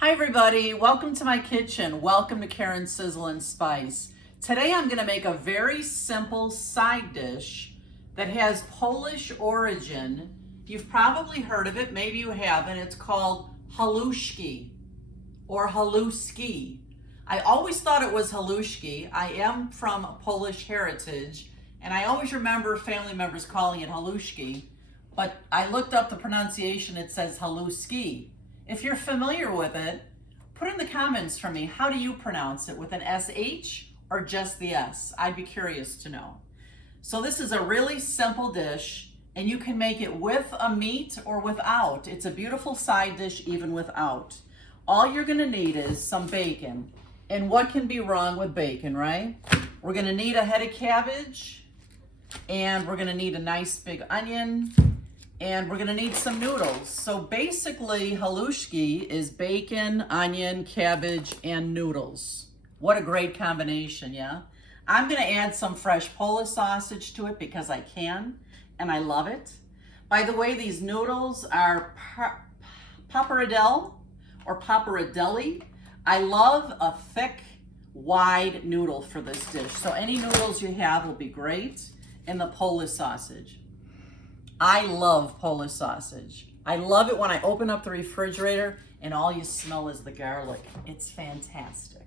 Hi everybody, welcome to my kitchen. Welcome to Karen's Sizzle and Spice. Today I'm going to make a very simple side dish that has Polish origin. You've probably heard of it, maybe you haven't. It's called Halushki or Halushki. I always thought it was Halushki. I am from Polish heritage and I always remember family members calling it Halushki, but I looked up the pronunciation, it says Halushki. If you're familiar with it, put in the comments for me, how do you pronounce it, with an SH or just the S? I'd be curious to know. So this is a really simple dish and you can make it with a meat or without. It's a beautiful side dish even without. All you're gonna need is some bacon. And what can be wrong with bacon, right? We're gonna need a head of cabbage and we're gonna need a nice big onion. And we're gonna need some noodles. So basically, halushki is bacon, onion, cabbage, and noodles. What a great combination, yeah? I'm gonna add some fresh Polish sausage to it because I can, and I love it. By the way, these noodles are pappardelle or pappardelle. I love a thick, wide noodle for this dish. So any noodles you have will be great, and the Polish sausage. I love Polish sausage. I love it when I open up the refrigerator and all you smell is the garlic. It's fantastic.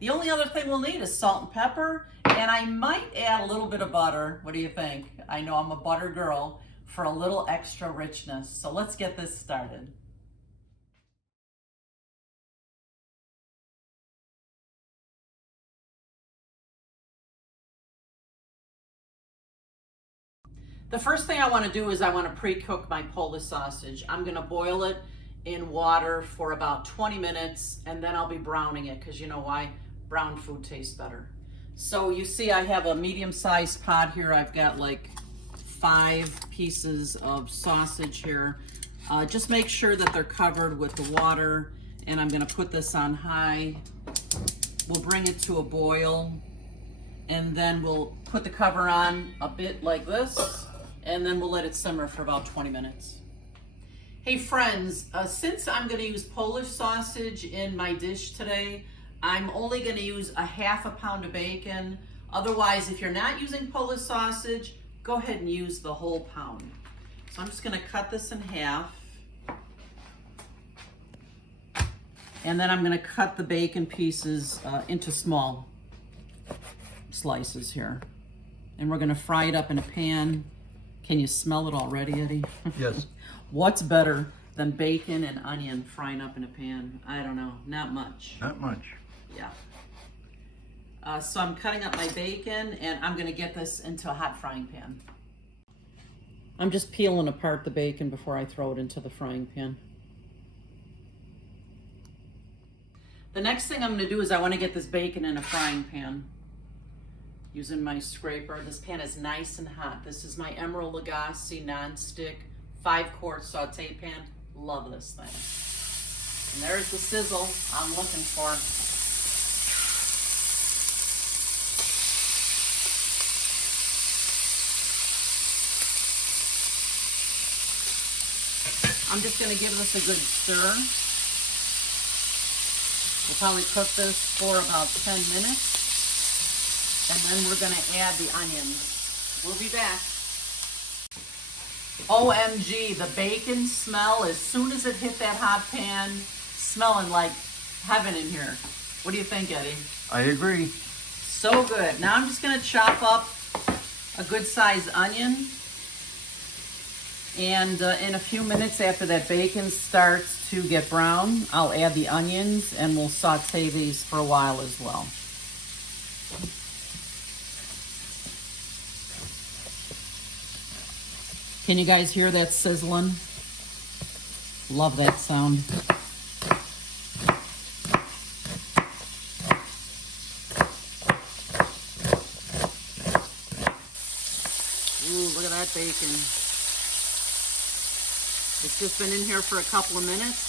The only other thing we'll need is salt and pepper, and I might add a little bit of butter. What do you think? I know I'm a butter girl, for a little extra richness. So let's get this started. The first thing I want to do is I want to pre-cook my Polish sausage. I'm going to boil it in water for about 20 minutes and then I'll be browning it because you know why? Brown food tastes better. So you see I have a medium-sized pot here. I've got like 5 pieces of sausage here. Just make sure that they're covered with the water, and I'm going to put this on high. We'll bring it to a boil and then we'll put the cover on a bit like this. And then we'll let it simmer for about 20 minutes. Hey friends, since I'm gonna use Polish sausage in my dish today, I'm only gonna use a half a pound of bacon. Otherwise, if you're not using Polish sausage, go ahead and use the whole pound. So I'm just gonna cut this in half. And then I'm gonna cut the bacon pieces into small slices here. And we're gonna fry it up in a pan. Can you smell it already, Eddie? Yes. What's better than bacon and onion frying up in a pan? I don't know, not much. Not much. Yeah. So I'm cutting up my bacon and I'm gonna get this into a hot frying pan. I'm just peeling apart the bacon before I throw it into the frying pan. The next thing I'm gonna do is I wanna get this bacon in a frying pan. Using my scraper. This pan is nice and hot. This is my Emerald Lagasse non-stick 5-quart saute pan. Love this thing. And there's the sizzle I'm looking for. I'm just gonna give this a good stir. We'll probably cook this for about 10 minutes. And then we're gonna add the onions. We'll be back. OMG, the bacon smell, as soon as it hit that hot pan, smelling like heaven in here. What do you think, Eddie? I agree. So good. Now I'm just gonna chop up a good sized onion. And in a few minutes after that bacon starts to get brown, I'll add the onions and we'll saute these for a while as well. Can you guys hear that sizzling? Love that sound. Ooh, look at that bacon. It's just been in here for a couple of minutes.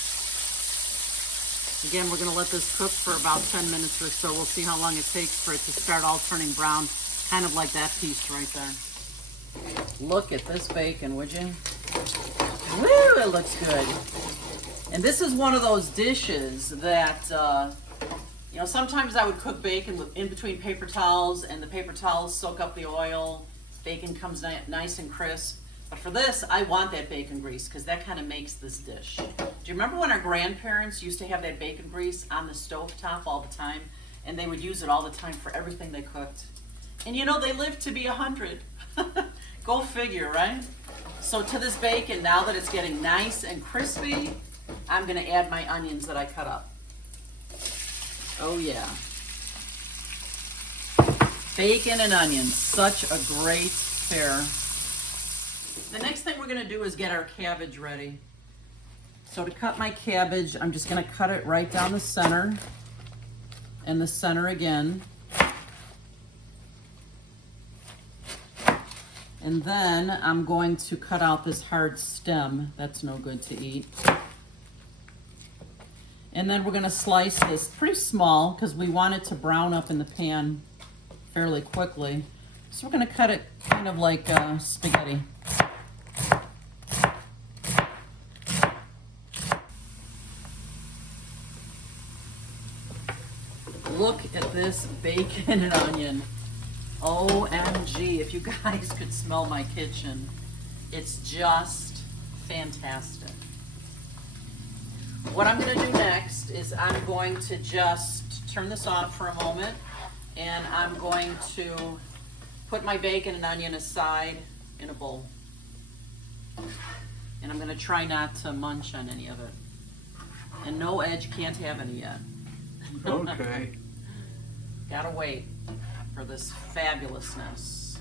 Again, we're gonna let this cook for about 10 minutes or so. We'll see how long it takes for it to start all turning brown, kind of like that piece right there. Look at this bacon, would you? Woo, it looks good. And this is one of those dishes that, you know, sometimes I would cook bacon in between paper towels, and the paper towels soak up the oil, bacon comes nice and crisp. But for this, I want that bacon grease because that kind of makes this dish. Do you remember when our grandparents used to have that bacon grease on the stovetop all the time? And they would use it all the time for everything they cooked. And you know, they lived to be 100. Go figure, right? So to this bacon, now that it's getting nice and crispy, I'm gonna add my onions that I cut up. Oh yeah. Bacon and onions, such a great pair. The next thing we're gonna do is get our cabbage ready. So to cut my cabbage, I'm just gonna cut it right down the center and the center again. And then I'm going to cut out this hard stem. That's no good to eat. And then we're gonna slice this pretty small because we want it to brown up in the pan fairly quickly. So we're gonna cut it kind of like spaghetti. Look at this bacon and onion. OMG, if you guys could smell my kitchen. It's just fantastic. What I'm gonna do next is I'm going to just turn this off for a moment, and I'm going to put my bacon and onion aside in a bowl. And I'm gonna try not to munch on any of it. And no, Edge can't have any yet. Okay. Gotta wait for this fabulousness.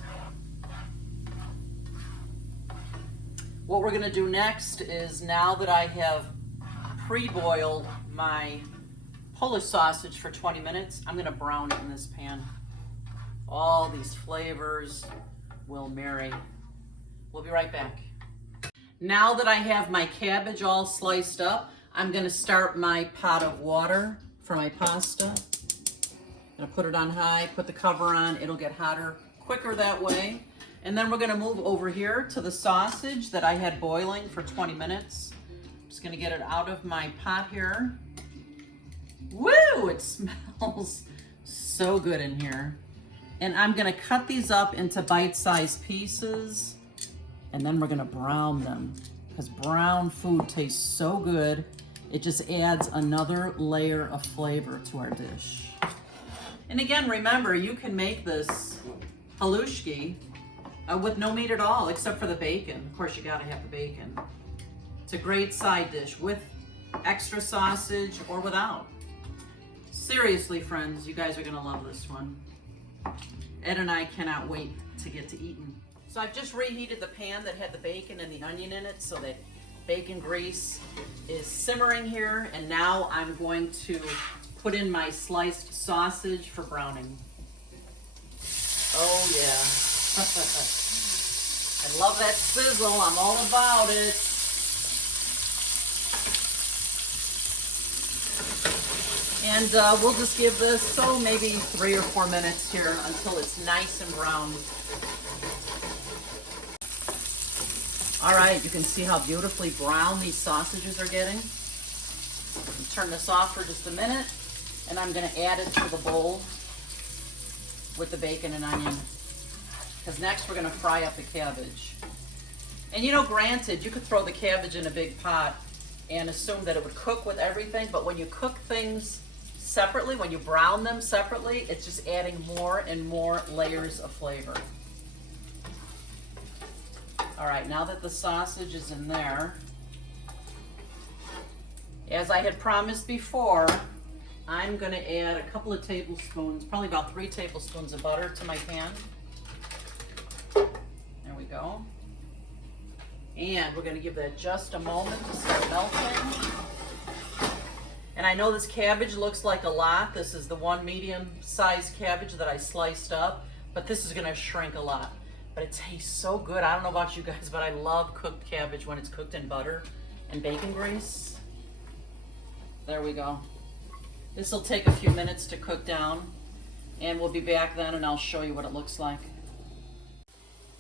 What we're gonna do next is, now that I have pre-boiled my Polish sausage for 20 minutes, I'm gonna brown it in this pan. All these flavors will marry. We'll be right back. Now that I have my cabbage all sliced up, I'm gonna start my pot of water for my pasta. I'm gonna put it on high, put the cover on, it'll get hotter quicker that way. And then we're gonna move over here to the sausage that I had boiling for 20 minutes. I'm just gonna get it out of my pot here. Woo, it smells so good in here. And I'm gonna cut these up into bite-sized pieces, and then we're gonna brown them, because brown food tastes so good. It just adds another layer of flavor to our dish. And again, remember, you can make this halushki with no meat at all, except for the bacon. Of course, you gotta have the bacon. It's a great side dish with extra sausage or without. Seriously, friends, you guys are gonna love this one. Ed and I cannot wait to get to eating. So I've just reheated the pan that had the bacon and the onion in it, so that bacon grease is simmering here, and now I'm going to put in my sliced sausage for browning. Oh yeah. I love that sizzle, I'm all about it. And we'll just give this, maybe 3 or 4 minutes here until it's nice and brown. All right, you can see how beautifully brown these sausages are getting. Turn this off for just a minute, and I'm gonna add it to the bowl with the bacon and onion. Because next we're gonna fry up the cabbage. And you know, granted, you could throw the cabbage in a big pot and assume that it would cook with everything, but when you cook things separately, when you brown them separately, it's just adding more and more layers of flavor. All right, now that the sausage is in there, as I had promised before, I'm gonna add a couple of tablespoons, probably about 3 tablespoons of butter to my pan. There we go. And we're gonna give that just a moment to start melting. And I know this cabbage looks like a lot. This is the one medium-sized cabbage that I sliced up, but this is gonna shrink a lot. But it tastes so good. I don't know about you guys, but I love cooked cabbage when it's cooked in butter and bacon grease. There we go. This will take a few minutes to cook down, and we'll be back then and I'll show you what it looks like.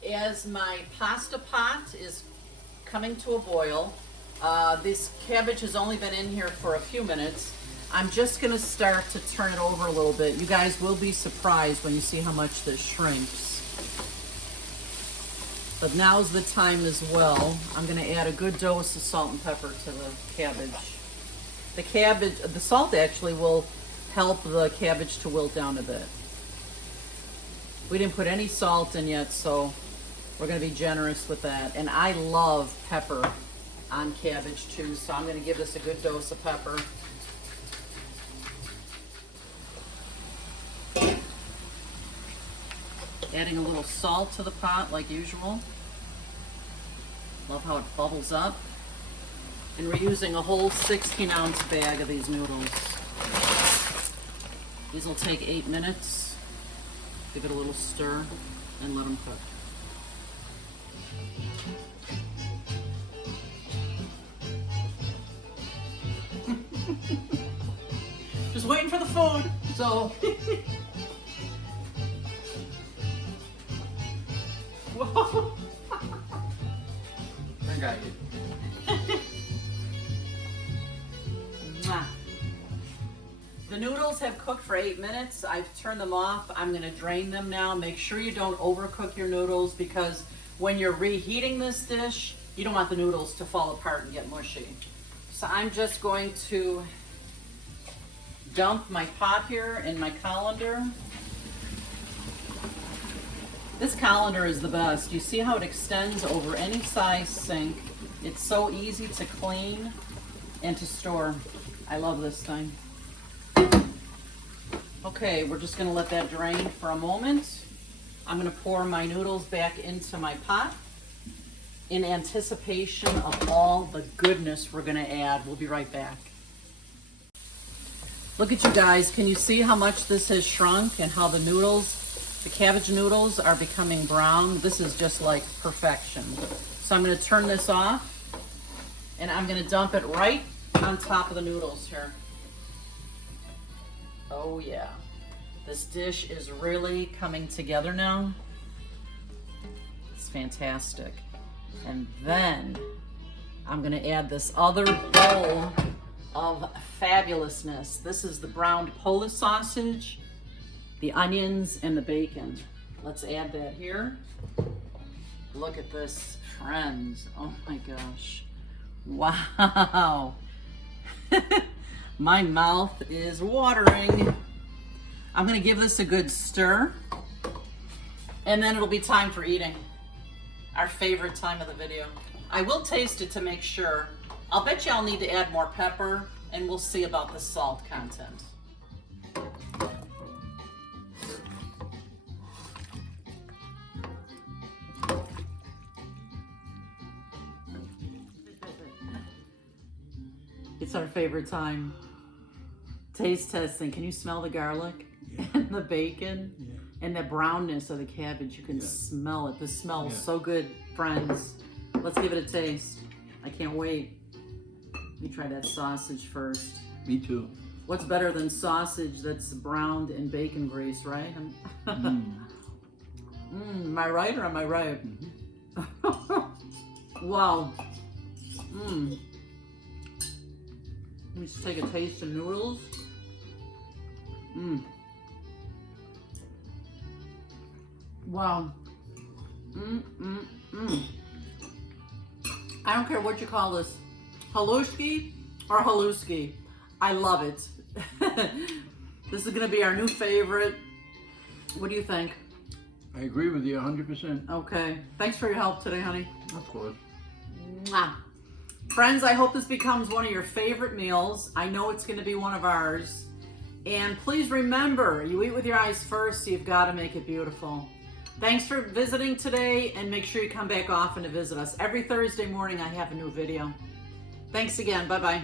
As my pasta pot is coming to a boil, This cabbage has only been in here for a few minutes. I'm just gonna start to turn it over a little bit. You guys will be surprised when you see how much this shrinks. But now's the time as well. I'm gonna add a good dose of salt and pepper to the cabbage. The salt actually will help the cabbage to wilt down a bit. We didn't put any salt in yet, so we're gonna be generous with that. And I love pepper on cabbage too, so I'm gonna give this a good dose of pepper. Adding a little salt to the pot like usual. Love how it bubbles up. And we're using a whole 16-ounce bag of these noodles. These will take 8 minutes. Give it a little stir and let them cook. Just waiting for the food. So whoa. I got you. Mwah. The noodles have cooked for 8 minutes. I've turned them off. I'm gonna drain them now. Make sure you don't overcook your noodles, because when you're reheating this dish, you don't want the noodles to fall apart and get mushy. So I'm just going to dump my pot here in my colander. This colander is the best. You see how it extends over any size sink. It's so easy to clean and to store. I love this thing. Okay, we're just gonna let that drain for a moment. I'm gonna pour my noodles back into my pot in anticipation of all the goodness we're gonna add. We'll be right back. Look at you guys. Can you see how much this has shrunk and how the noodles, the cabbage noodles, are becoming brown? This is just like perfection. So I'm gonna turn this off and I'm gonna dump it right on top of the noodles here. Oh yeah, this dish is really coming together now. It's fantastic. And then I'm gonna add this other bowl of fabulousness. This is the browned Polish sausage, the onions, and the bacon. Let's add that here. Look at this, friends. Oh my gosh. Wow. My mouth is watering. I'm gonna give this a good stir, and then it'll be time for eating. Our favorite time of the video. I will taste it to make sure. I'll bet you I'll need to add more pepper, and we'll see about the salt content. It's our favorite time. Taste testing. Can you smell the garlic and the bacon and the brownness of the cabbage? You can smell it. The smell is so good, friends. Let's give it a taste. I can't wait. Let me try that sausage first. Me too. What's better than sausage that's browned in bacon grease, right? Am I right or am I right? Wow. Let me just take a taste of noodles. Wow. I don't care what you call this, Halushki or Halushki. I love it. This is gonna be our new favorite. What do you think? I agree with you 100%. Okay. Thanks for your help today, honey. Of course. Mwah. Friends, I hope this becomes one of your favorite meals. I know it's going to be one of ours. And please remember, you eat with your eyes first, so you've got to make it beautiful. Thanks for visiting today, and make sure you come back often to visit us. Every Thursday morning, I have a new video. Thanks again. Bye-bye.